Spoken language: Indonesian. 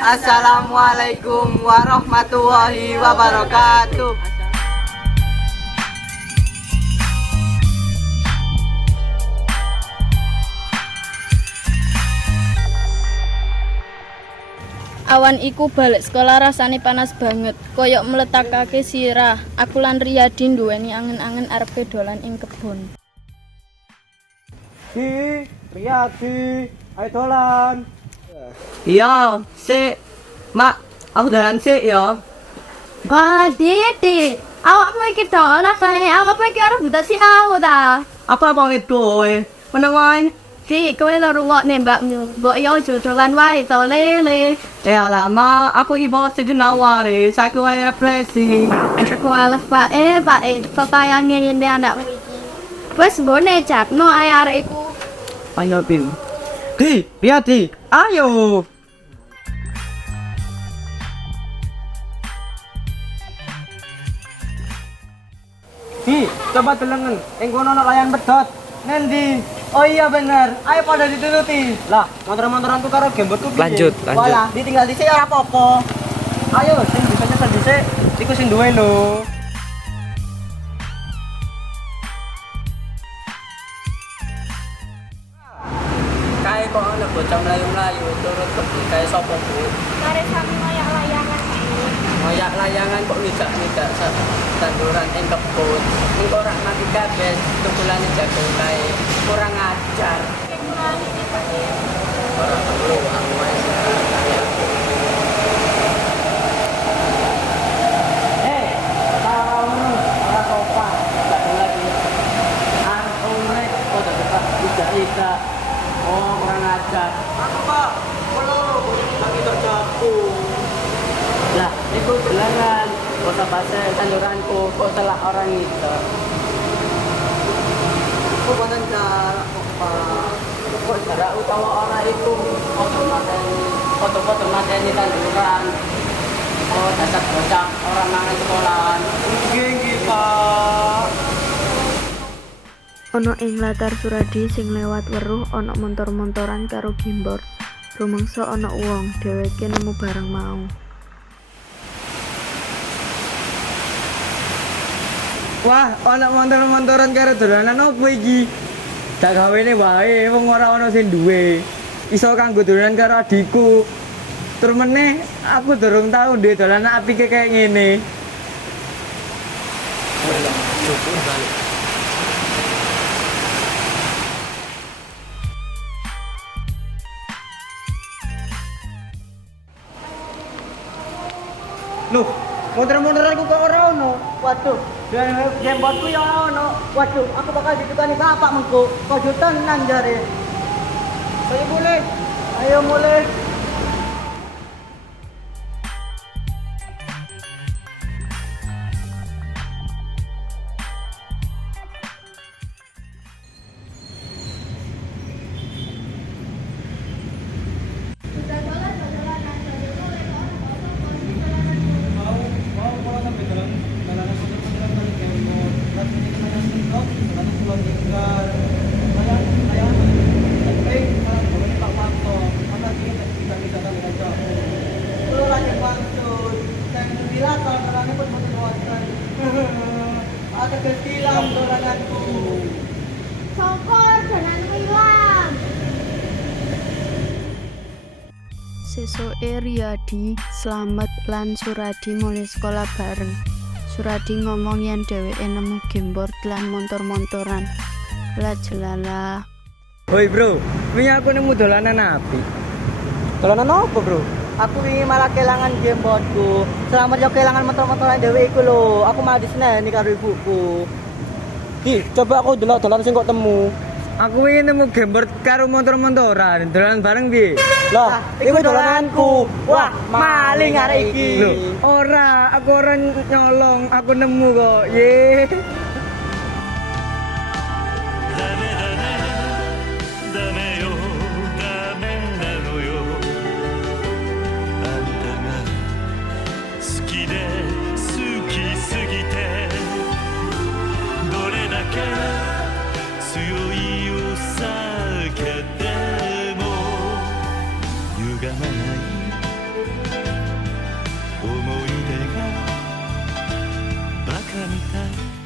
Assalamualaikum warahmatullahi wabarakatuh. Awan iku balik sekolah rasane panas banget, koyok meletakake sirah. Aku lan Riyadi nduweni angen-angen arepe dolan ing kebon. Riyadi, ayo dolan. Iya, sik. Mak, aku dolan sik ya. Wah, Dede, awakmu iki dolan rasane apa iki arep buta si aku ta? Apa itu? Mana wae? Di, kowe lho rungokne mbakmu. Mbok yo aja dolan wae to lele. Ya lama, aku ibu sejenak wari, saya wae represi. Aku alas Pak, pepayang ngene anak iki. Wes mbone capno ae arek iku. Ayo pin. Riyadi, ayo. Coba telengen, yang kono ana layang pedot. Nendi? Oh iya bener, ayo pada dituruti. Lah, motor-motoran tuh karo gembotku piye? Lanjut. Walah, ditinggal dhisik ora apa-apa. Ayo, sing bisa nyesel dhisik, iku sing duwe lho. Kae kok ana bocah mlayu-mlayu turut kebun kae sapa, Bu? Arek sami ngoyak layangan. Ngoyak layangan kok nijak-nijak tanduran ing kebun. Engko ora mati kabeh tukulane jago kae. Kurang ajar. Ora perlu aku wae. Hei, tahu ora sopan. Tak lagi. Aku rek kok tetep ijak-ijak. Oh, kurang ajar. Aku, Pak. Belum. Lagi kerjaku. Lah, itu gelangan. Kota pasir tanduranku, kok telah orang itu. Kok bukan jarak, Pak? Kok jarak utawa orang itu foto-foto mateni tanduran. Oh, dasar bocah orang mangan sekolahan. Genggi, Pak. Ono ing latar Suradi sing lewat weruh ono montor-montoran karo gimbor. Rumangsa ono wong, dheweke nemu barang mau. Wah, ana montor-montoran karo dolanan opo iki? Tak gawene wae wong ora ana sing duwe. Iso kanggo dolanan karo adikku. Tur meneh aku durung tau duwe dolanan apike kayak ngene. Loh, motor-motoranku kok ora ono? Waduh, jembotku ya ora ono. Waduh, aku bakal ditukani bapak mengko. Kok tenan jare. Ayo mulai. Ayo mulai. Ada kestilang dolanganku. Sokor dolan ilang. Sesoke Riyadi, Slamet lan Suradi mulai sekolah bareng. Suradi ngomong yen dheweke nemu gimbor lan montor-montoran. Lah jelalah. Hoi bro, wingi aku nemu dolanan api. Dolanan apa bro? Aku wingi malah kelangan gamebotku. Selamat yo kelangan motor-motoran dhewe iku lho. Aku malah diseneni karo ibuku. Coba aku delok dolanan sing kok temu. Aku wingi nemu gameboard karo motor-motoran. Dolanan bareng piye? Lah, iku dolananku. Wah, maling arek iki. Ora, aku ora nyolong. Aku nemu kok. Ye. ダメよダメなのよあんたが好きで好きすぎてどれだけ強いを避けても歪まないみたい